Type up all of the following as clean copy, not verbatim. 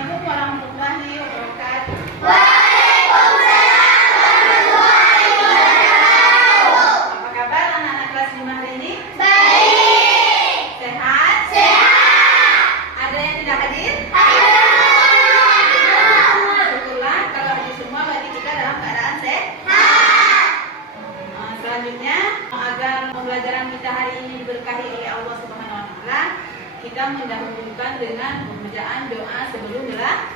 Assalamualaikum warahmatullahi wabarakatuh. Waalaikumsalam warahmatullahi wabarakatuh. Apa kabar anak-anak kelas 5 hari ini? Baik. Sehat? Sehat. Ada yang tidak hadir? Ada. Syukurlah kalau hadir semua berarti kita dalam keadaan sehat. Selanjutnya, agar pembelajaran kita hari ini diberkahi oleh Allah Subhanahu wa taala, kita mendahulukan dengan pembacaan doa sebelum belajar.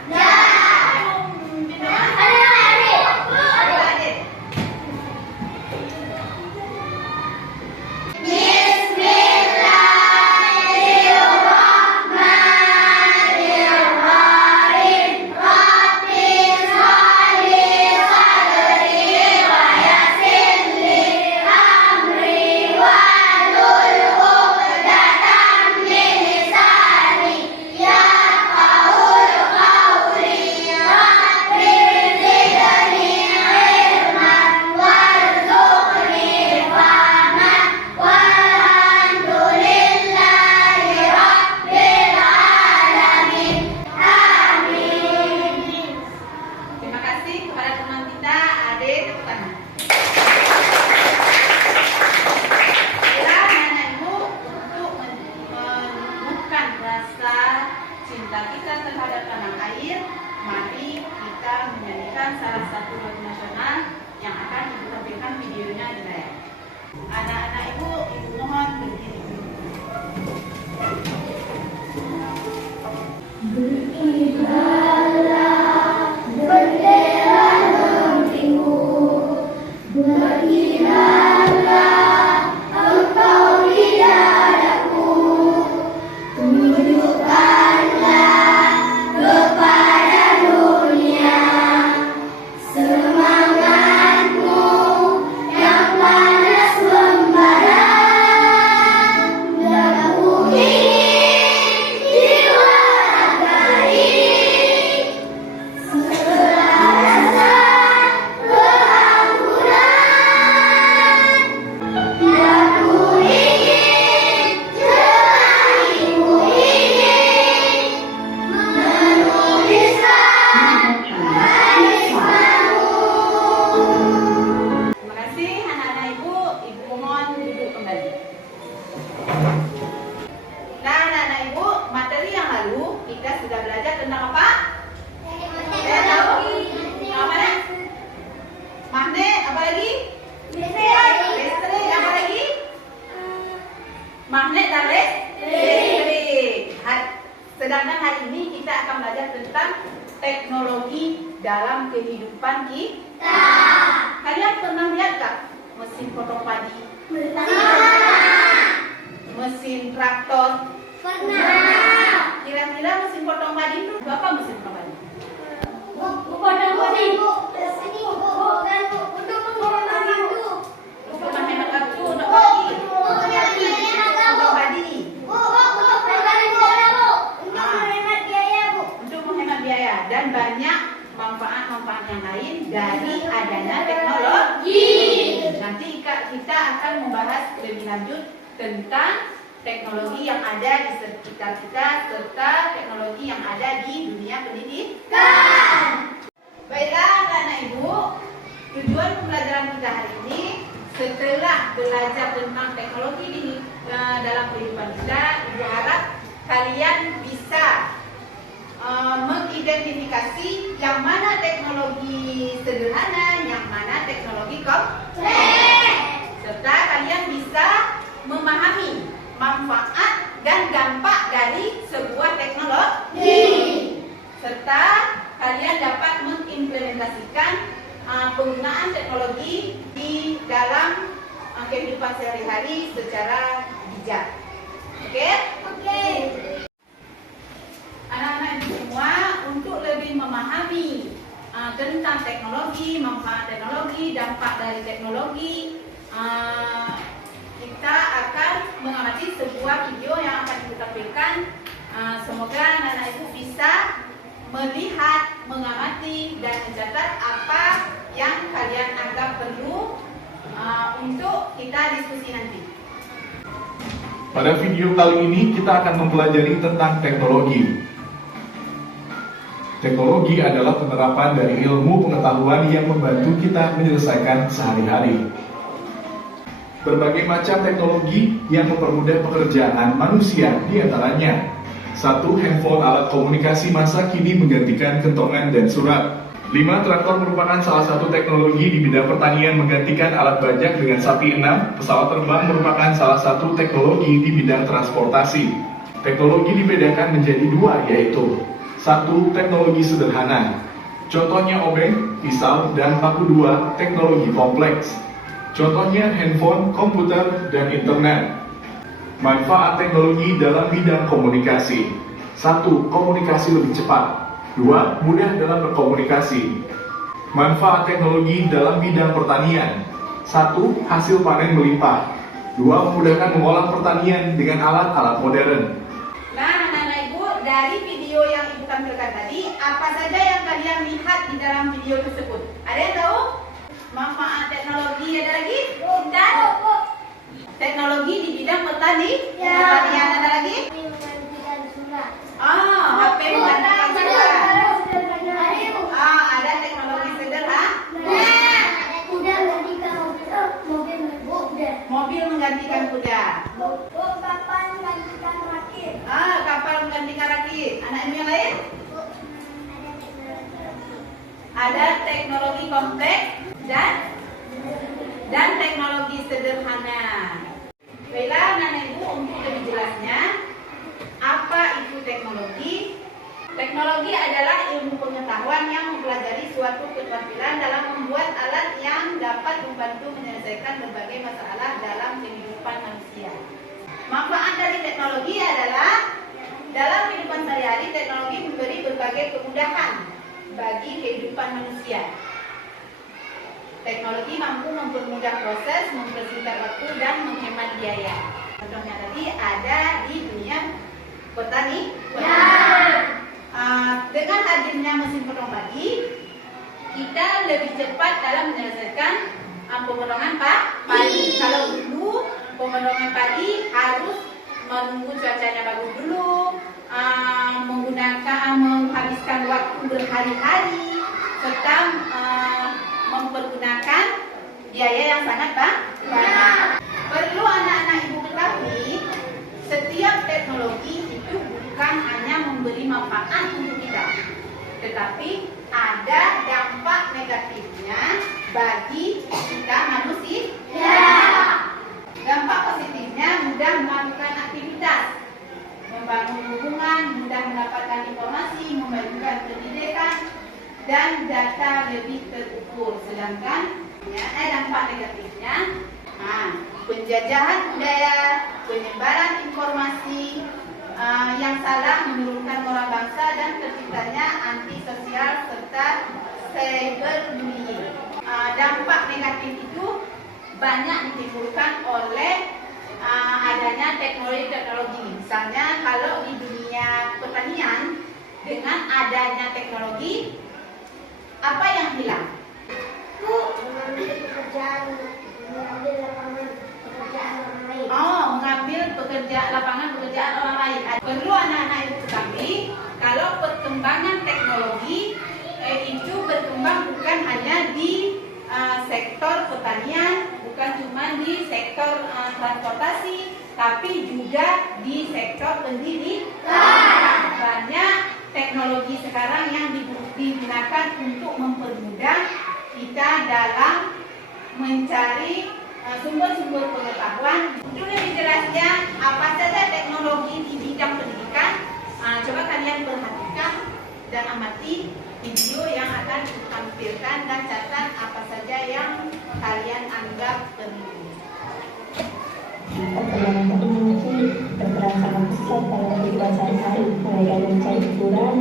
Kita terhadap tanah air, mari kita menyanyikan salah satu lagu nasional yang akan ditampilkan videonya di layar. Anak-anak ibu mohon berdiri. Beribadah bendera negerimu, beribadah engkau di dadaku, tunjukkanlah kepada dunia semangatmu yang panas membara. Dan aku ingin jiwa raga ini serasa keangguran. Dan aku ingin jelahimu ingin menuliskan karismamu. Terima kasih anak-anak ibu. Ibu mohon duduk kembali. Nah anak-anak ibu, materi yang lalu kita sudah belajar tentang apa? Saya tahu. Apa nih? Magnet, apa lagi? Listrik, apa lagi? Magnet dan listrik. Sedangkan hari ini kita akan belajar tentang teknologi dalam kehidupan kita. Kalian pernah lihat gak mesin potong padi? Mesin traktor? Kira-kira mesin potong padi itu apa mesin potong padi? Untuk menghemat waktu, untuk padi. Potong padi. Untuk menghemat biaya dan banyak manfaat-manfaat yang lain dari adanya teknologi. Nanti kita akan membahas lebih lanjut tentang teknologi yang ada di sekitar kita serta teknologi yang ada di dunia pendidikan. Baiklah anak-anak ibu, tujuan pembelajaran kita hari ini setelah belajar tentang teknologi dalam kehidupan kita, ibu harap kalian bisa mengidentifikasi yang mana teknologi sederhana, yang mana teknologi kompleks, serta kalian bisa memahami manfaat dan dampak dari sebuah teknologi, serta kalian dapat mengimplementasikan penggunaan teknologi di dalam kehidupan sehari-hari secara bijak. Oke? Anak-anak semua, untuk lebih memahami tentang teknologi, manfaat teknologi, dampak dari teknologi, kita akan mengamati sebuah video yang akan kita tampilkan. Semoga anak-anak ibu bisa melihat, mengamati, dan mencatat apa yang kalian anggap perlu untuk kita diskusi nanti. Pada video kali ini kita akan mempelajari tentang teknologi. Teknologi adalah penerapan dari ilmu pengetahuan yang membantu kita menyelesaikan sehari-hari. Berbagai macam teknologi yang mempermudah pekerjaan manusia diantaranya: 1. Handphone alat komunikasi masa kini menggantikan kentongan dan surat. 5. Traktor merupakan salah satu teknologi di bidang pertanian menggantikan alat bajak dengan sapi. 6. Pesawat terbang merupakan salah satu teknologi di bidang transportasi. Teknologi dibedakan menjadi dua, yaitu 1. Teknologi sederhana. Contohnya obeng, pisau, dan paku. 2. Teknologi kompleks. Contohnya handphone, komputer, dan internet. Manfaat teknologi dalam bidang komunikasi. 1. Komunikasi lebih cepat. 2. Mudah dalam berkomunikasi. Manfaat teknologi dalam bidang pertanian. 1. Hasil panen melimpah. 2. Memudahkan mengolah pertanian dengan alat-alat modern. Nah, anak-anak ibu, dari video yang ibu tampilkan tadi, apa saja yang kalian lihat di dalam video tersebut? Ada yang tahu? Manfaat teknologi ada lagi? Tahu. Teknologi di bidang pertanian ada lagi? HP menggantikan surat. Ada teknologi sederhana. Mobil menggantikan kuda. Kapal menggantikan rakit. Anak ibu yang lain? Ada teknologi kompleks dan teknologi sederhana. Baiklah, anak ibu, untuk lebih jelasnya, apa itu teknologi? Teknologi adalah ilmu pengetahuan yang mempelajari suatu keterampilan dalam membuat alat yang dapat membantu menyelesaikan berbagai masalah dalam kehidupan manusia. Manfaat dari teknologi adalah dalam kehidupan sehari-hari, teknologi memberi berbagai kemudahan bagi kehidupan manusia. Teknologi mampu mempermudah proses, mempersingkat waktu, dan menghemat biaya. Contohnya tadi ada di dunia pertanian. Dengan hadirnya mesin potong padi, kita lebih cepat dalam menyelesaikan pemotongan padi. Kalau dulu pemotongan padi harus menunggu cuacanya bagus dulu, menghabiskan waktu berhari-hari, serta mempergunakan biaya yang sangat banyak. Perlu anak-anak ibu ketahui, setiap teknologi itu bukan hanya memberi manfaat untuk kita, tetapi ada dampak negatifnya bagi kita manusia. Dampak positifnya mudah melakukan aktivitas, membangun hubungan, mudah mendapatkan informasi, memajukan pendidikan, dan data lebih terukur. Sedangkan dampak negatifnya, penjajahan budaya, penyebaran informasi yang salah, menurunkan moral bangsa, dan terciptanya antisosial serta cyberbullying. Dampak negatif itu banyak ditimbulkan oleh adanya teknologi. Misalnya kalau di dunia pertanian, dengan adanya teknologi, apa yang hilang? Mengambil lapangan pekerjaan orang lain. Perlu anak-anak itu ketahui, kalau perkembangan teknologi itu berkembang bukan hanya di sektor pertanian, bukan cuma di sektor transportasi, tapi juga di sektor pendidikan. Banyak teknologi sekarang yang digunakan untuk mempermudah kita dalam mencari sumber-sumber pengetahuan. Untuk lebih jelasnya, apa saja teknologi di bidang pendidikan, coba kalian perhatikan dan amati video yang akan ditampilkan dan catat apa saja yang kalian anggap perlu. Perkembangan teknologi berperan sangat besar dalam kehidupan sehari-hari, mulai dari mencari hiburan,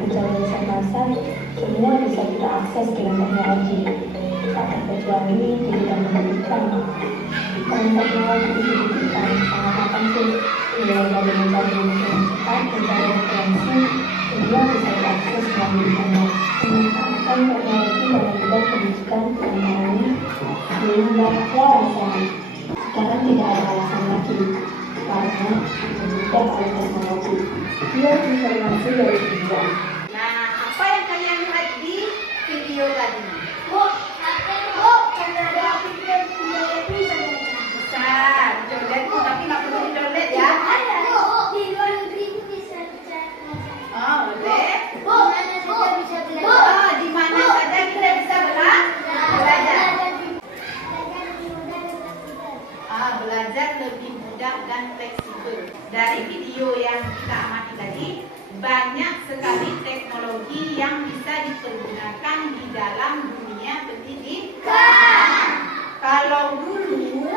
mencari informasi, semua bisa kita akses dengan teknologi. Tak terkecuali di bidang pendidikan. Peran teknologi di pendidikan sangat penting, mulai dari mencari informasi, mencari referensi, semua bisa diakses melalui internet. Memanfaatkan teknologi dalam bidang pendidikan diantaranya sehingga rasanya sekarang tidak ada alasan lagi karena dimudah oleh teknologi. Dia informasi dari dunia. Nah, apa video tadi? Bu, karena ada video bisa Bisa, dicoret tapi nggak perlu dicoret ya. ada. Bu, di luar negeri itu bisa dicari. Oh, boleh. Bu, mana saja bisa belajar. Oh, di mana saja kita bisa belajar. Belajar lebih mudah dan fleksibel. Dari video yang kita amati tadi, banyak sekali teknologi yang bisa dipergunakan di dalam dunia pendidikan. Kalau dulu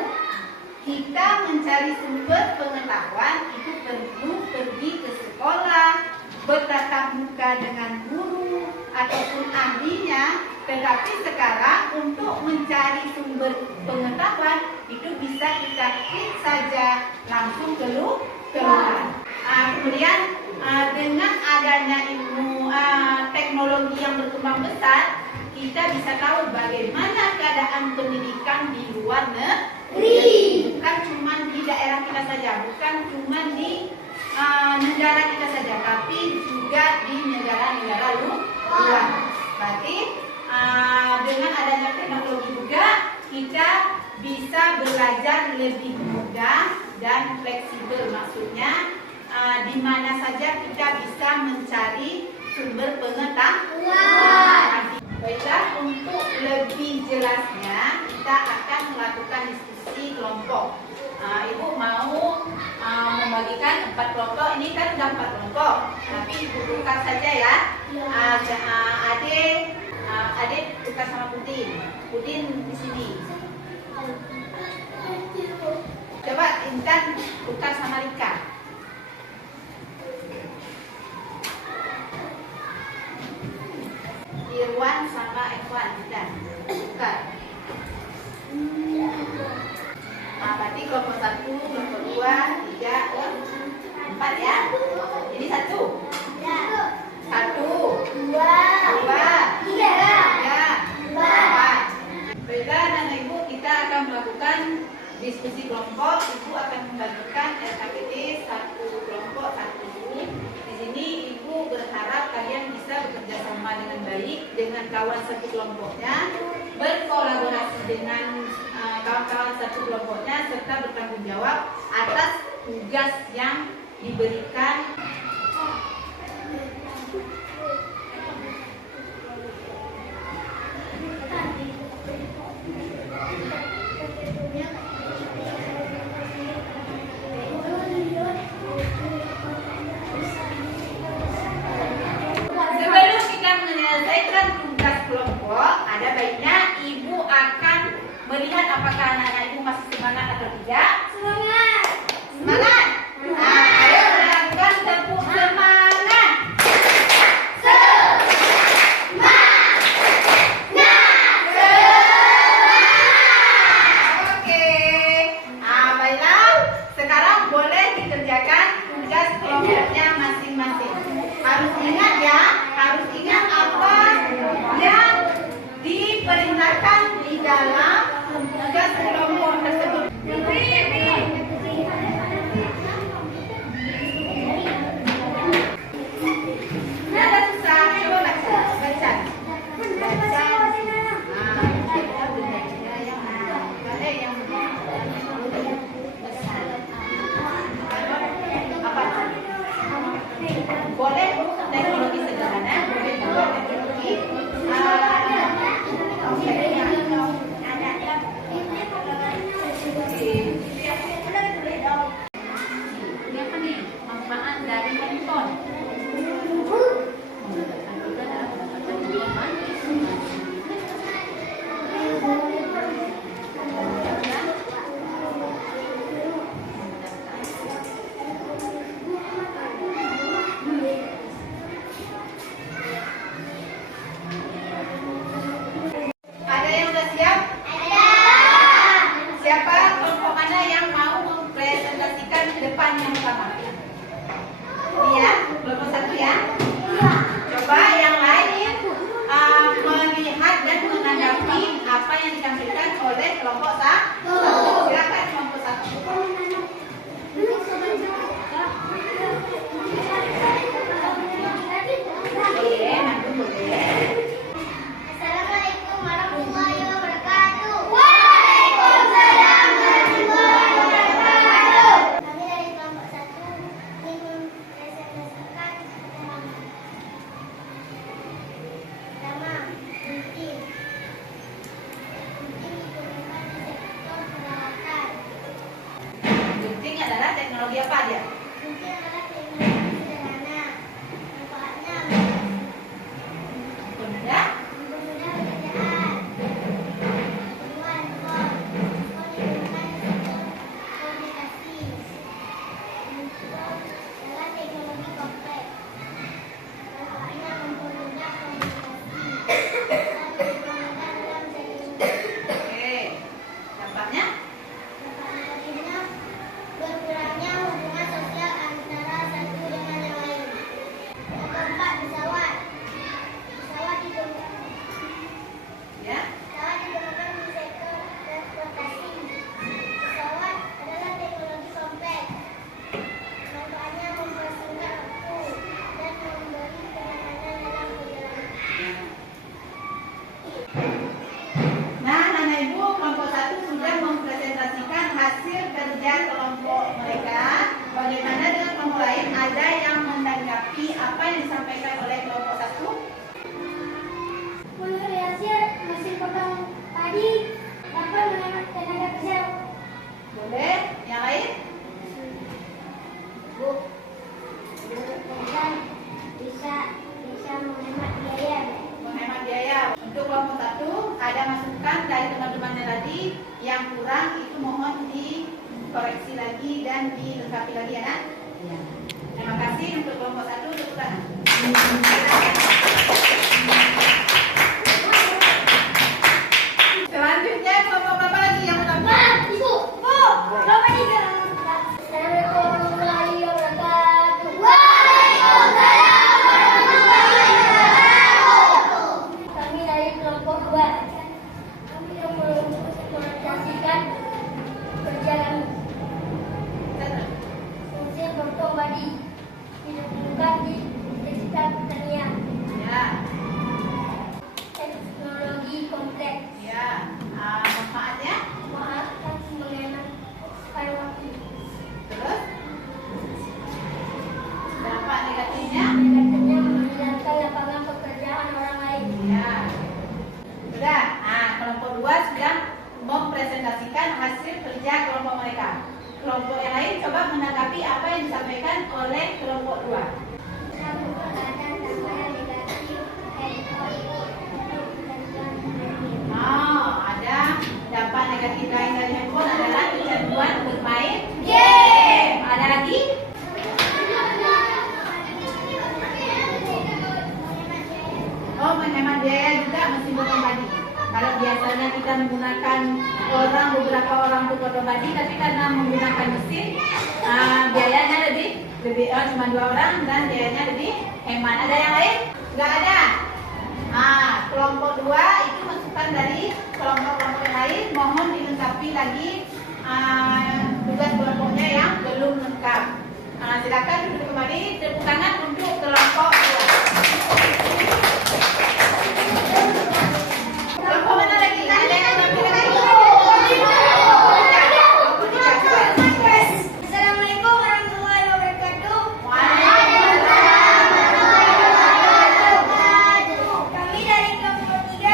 kita mencari sumber pengetahuan itu perlu pergi ke sekolah, bertatap muka dengan guru ataupun ahlinya. Tetapi sekarang untuk mencari sumber pengetahuan itu bisa kita klik saja langsung keluar. Kemudian dengan adanya ilmu teknologi yang berkembang besar, kita bisa tahu bagaimana keadaan pendidikan di luar negeri. Bukan cuma di daerah kita saja, bukan cuma di negara kita saja, tapi juga di negara-negara luar. Berarti dengan adanya teknologi juga kita bisa belajar lebih mudah dan fleksibel. Maksudnya di mana saja kita bisa mencari sumber pengetahuan. Baiklah, untuk lebih jelasnya kita akan melakukan diskusi kelompok. Ibu mau membagikan 4 kelompok. Ini kan sudah 4 kelompok, tapi ibu tukar saja ya. Adik tukar sama Pudin. Pudin di sini. Coba Intan tukar sama Rika. Irwan sama Ekwan. Intan tukar. Berarti kelompok 1, kelompok 2, 3, 4 ya. Jadi 1. 4. Baiklah, anak ibu, kita akan melakukan diskusi kelompok. Ibu akan membagikan LKPD 1 kelompok 1. Di sini ibu berharap kalian bisa bekerja sama dengan baik dengan kawan satu kelompoknya, berkolaborasi dengan kawan-kawan satu kelompoknya, serta bertanggung jawab atas tugas yang diberikan. Sebelum kita menyelesaikan tugas kelompok, ada baiknya ibu akan melihat apakah anak-anak ibu masih semangat atau tidak. Semangat. Semangat. Ayo lakukan tepuk semangat. Oke. Baiklah. Sekarang boleh dikerjakan tugas kelompoknya masing-masing. Harus ingat ya, harus ingat apa yang diperintahkan di dalam tugas kelompok tersebut. Nada susah, coba baca. Baca. Boleh teknologi sederhana, boleh juga teknologi ini apa nih? Manfaat dari handphone. dan dilengkapi lagi ya nak? Ya. Terima kasih untuk kelompok 1 tepuk tangan. Selanjutnya kelompok berapa lagi yang mendapat? Ibu, berapa tiga? Assalamualaikum warahmatullahi wabarakatuh. Waalaikumsalam warahmatullahi wabarakatuh. Kami dari kelompok 2. Kami yang menyaksikan perjalanan fungsi kelompok badi ditemukan di sekitar pertanian. Ya. Teknologi kompleks. Ya. Manfaatnya? Maafkan menghemat waktu. Terus? Dampak negatifnya? Negatifnya menghilangkan lapangan pekerjaan orang lain. Ya. Sudah. Nah, kelompok 2 sudah mempresentasikan hasil kerja kelompok mereka. Kelompok yang lain coba menanggapi apa yang disampaikan oleh kelompok 2. Ada dampak negatif lain dari handphone adalah kecanduan bermain game. Ada lagi? Oh, menghemat biaya juga mesin potong badi. Kalau biasanya kita menggunakan beberapa orang untuk potong badi, tapi karena menggunakan mesin, biayanya lebih cuma 2 orang dan biayanya lebih hemat. Ada yang lain? Nggak ada. Kelompok 2 itu masukan dari kelompok-kelompok yang lain. Mohon dilengkapi lagi tugas kelompoknya yang belum lengkap. Silakan duduk kembali. Tepuk tangan untuk kelompok 2. Kelompok mana lagi? Ada yang lebih lagi? Assalamualaikum warahmatullahi wabarakatuh. Kami dari kelompok 3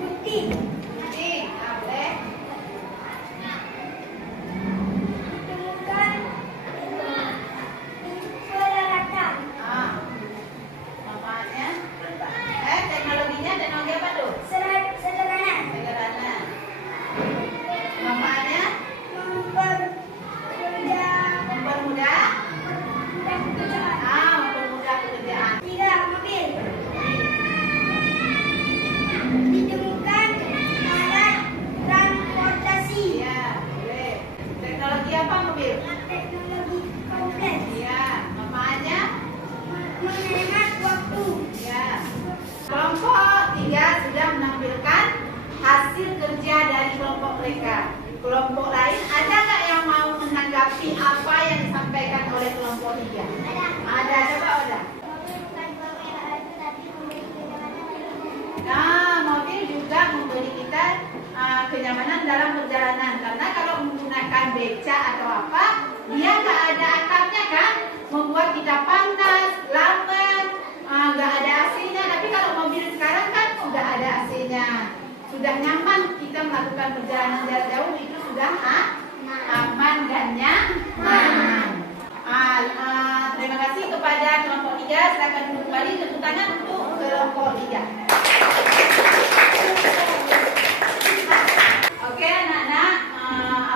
Bukti Boleh. ditemukan peralatan Manfaatnya? Teknologinya teknologi apa tuh? sederhana Sederhana. Manfaatnya? mempermudah Mempermudah. pekerjaan. Mempermudah pekerjaan. 3 mobil ditemukan alat transportasi. Iya, boleh. Teknologi apa mobil? Teknologi kompleks Iya. Manfaatnya? menghemat waktu. Iya. Kelompok 3 sudah menampilkan hasil kerja dari kelompok mereka. Kelompok lain ada nggak yang mau menanggapi apa yang disampaikan oleh kelompok 3? Ada, coba ada. Nah, mobil juga memberi kita kenyamanan dalam perjalanan. Karena kalau menggunakan beca atau apa, dia nggak ada atapnya kan, membuat kita panas, lama, nggak ada AC-nya. Tapi kalau mobil sekarang kan sudah ada AC-nya, sudah nyaman kita melakukan perjalanan jarak jauh, itu sudah aman dan nyaman. Terima kasih kepada kelompok 3. Silakan duduk kembali. Tepuk tangan untuk kelompok 3. Oke anak-anak,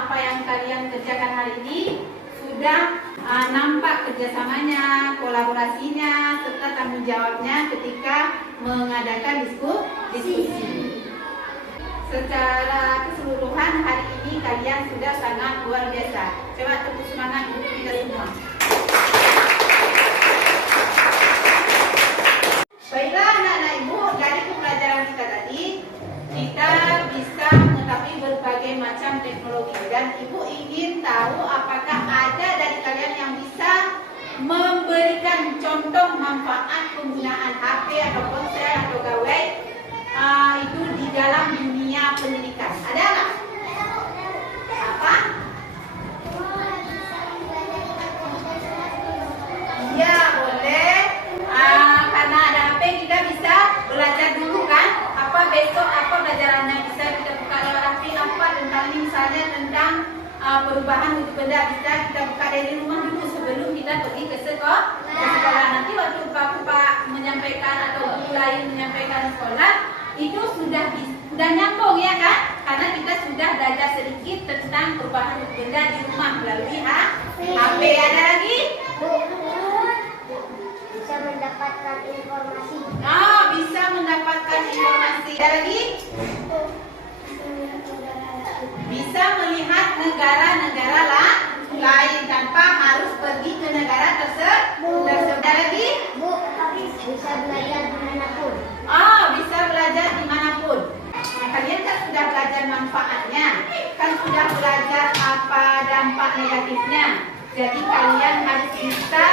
apa yang kalian kerjakan hari ini sudah nampak kerjasamanya, kolaborasinya, serta tanggung jawabnya ketika mengadakan diskusi. Secara keseluruhan hari ini kalian sudah sangat luar biasa. Coba tepuk semangat untuk kita semua. Baiklah anak-anak ibu, dari pembelajaran kita tadi, kita bisa mengetahui berbagai macam teknologi. Dan ibu ingin tahu apakah ada dari kalian yang bisa memberikan contoh manfaat penggunaan HP atau ponsel atau gawai itu di dalam dunia pendidikan. Ada nggak? Apa? Ya boleh. Karena ada HP kita bisa belajar dulu kan. Apa besok apa pelajarannya bisa kita buka lewat HP. Apa tentang misalnya tentang perubahan bentuk benda bisa kita buka dari rumah dulu sebelum kita pergi ke sekolah. Nanti waktu Pak menyampaikan atau guru lain menyampaikan sekolah itu sudah nyambung ya kan? Karena kita sudah belajar sedikit tentang perubahan bentuk benda di rumah. lagi? Bisa melihat negara-negara lain tanpa harus pergi ke negara tersebut. Ada lagi? Bisa belajar dimanapun. Bisa belajar dimanapun. Nah, kalian kan sudah belajar manfaatnya, kan sudah belajar apa dampak negatifnya. Jadi kalian harus bisa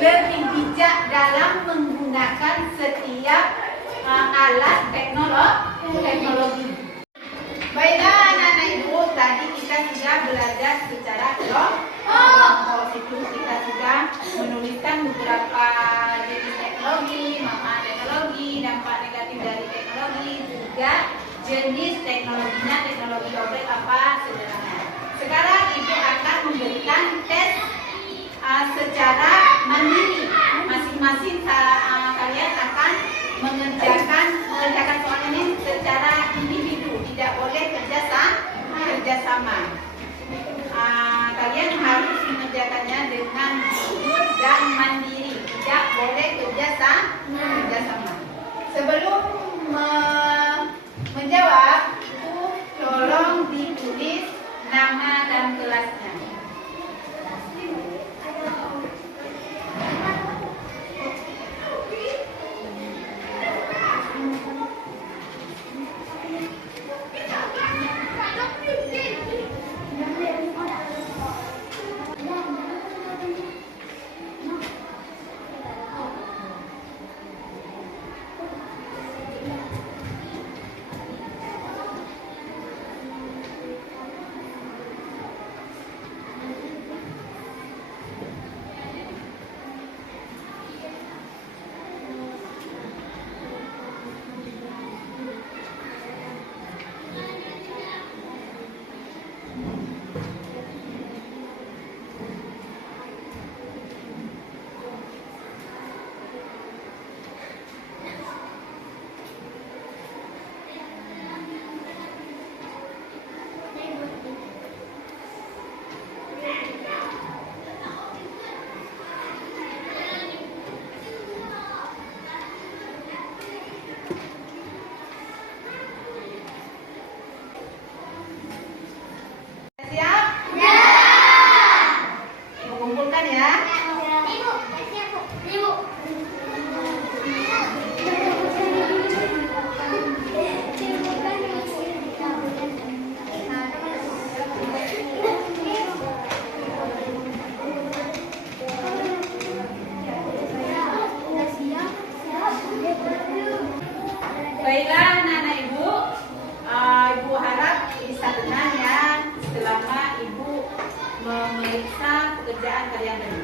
lebih bijak dalam menggunakan setiap alat teknologi. Baiklah anak-anak ibu, tadi kita sudah belajar secara kelompok. Situ kita sudah menuliskan beberapa jenis teknologi, manfaat teknologi, dampak negatif dari teknologi, juga jenis teknologinya, teknologi objek apa sederhana. Sekarang ibu akan memberikan tes secara mandiri. Masing-masing kalian akan mengerjakan soal ini secara individu, tidak boleh kerjasama. Kalian harus mengerjakannya dengan jujur dan mandiri, tidak boleh kerjasama. Sebelum menjawab itu tolong ditulis nama dan kelasnya. Baiklah anak-anak ibu, ibu harap bisa tenang ya selama ibu memeriksa pekerjaan kalian tadi.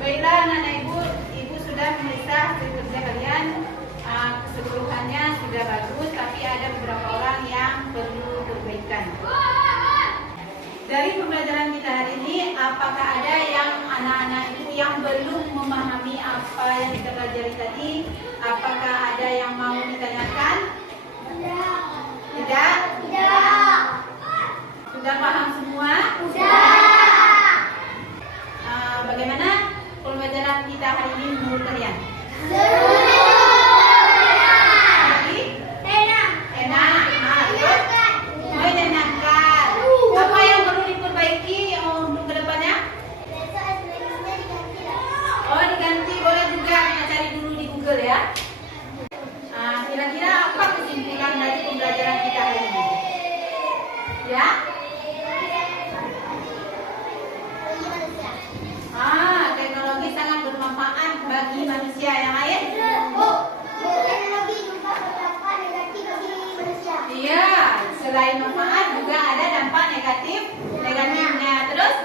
Baiklah anak-anak ibu, ibu sudah memeriksa hasil kerja kalian. Keseluruhannya sudah bagus, tapi ada beberapa orang yang perlu perbaikan. Dari pembelajaran kita hari ini, apakah ada yang anak-anak ibu yang belum memahami apa yang kita pelajari tadi? Apakah ada yang mau ditanyakan? Tidak? Sudah paham semua? Bagaimana pembelajaran kita hari ini menurut kalian? Apa yang perlu diperbaiki untuk kedepannya? Diganti boleh juga, kita cari dulu di Google ya. Kira-kira apa kesimpulan dari pembelajaran kita hari ini? Ya? Teknologi sangat bermanfaat bagi manusia. Yang lain? Teknologi juga berdampak negatif bagi manusia. Iya, selain manfaat juga ada dampak negatifnya. Terus?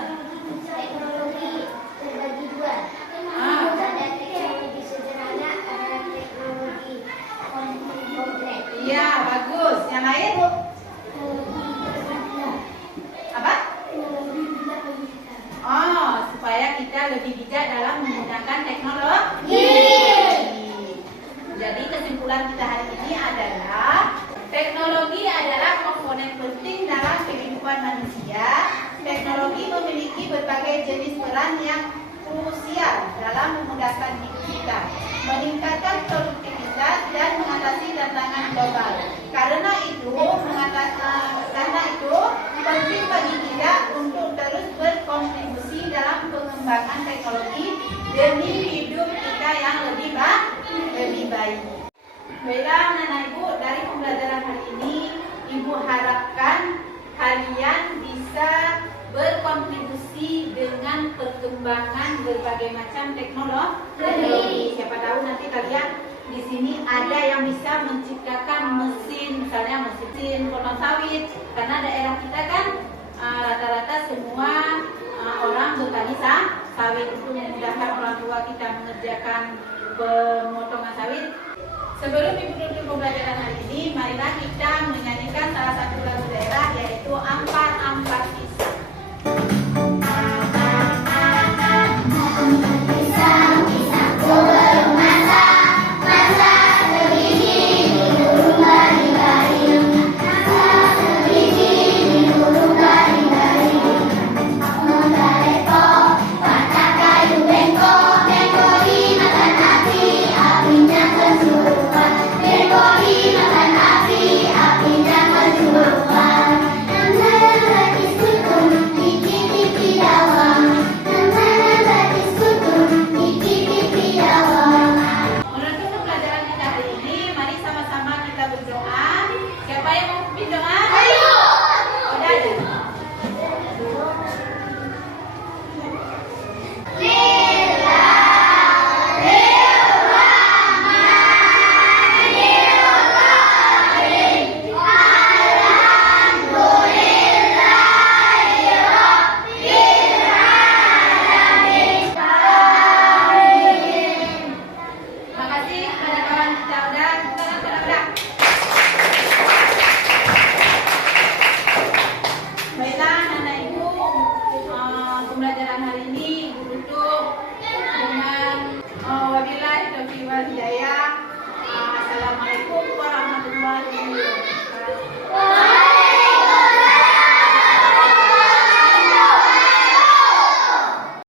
Teknologi terbagi dua. Ada teknologi sederhana, ada teknologi kompleks. Iya, bagus. Yang lain? Apa? Supaya kita lebih bijak dalam menggunakan teknologi. Jadi kesimpulan kita hari ini adalah Teknologi adalah komponen penting dalam kehidupan manusia. Teknologi memiliki berbagai jenis peran yang krusial dalam memudahkan hidup kita, meningkatkan produktivitas dan mengatasi tantangan global. Karena itu penting bagi kita untuk terus berkontribusi dalam pengembangan teknologi demi hidup kita yang lebih baik. Baiklah anak-anak ibu, dari pembelajaran hari ini ibu harapkan kalian bisa berkontribusi dengan perkembangan berbagai macam teknologi. Siapa tahu nanti kalian di sini ada yang bisa menciptakan mesin, misalnya mesin potong sawit, karena daerah kita kan rata-rata semua orang bertani sawit, untuk memudahkan orang tua kita mengerjakan pemotongan sawit. Sebelum ibu tutup pembelajaran hari ini, marilah kita menyanyikan salah satu lagu daerah, yaitu Ampar Ampar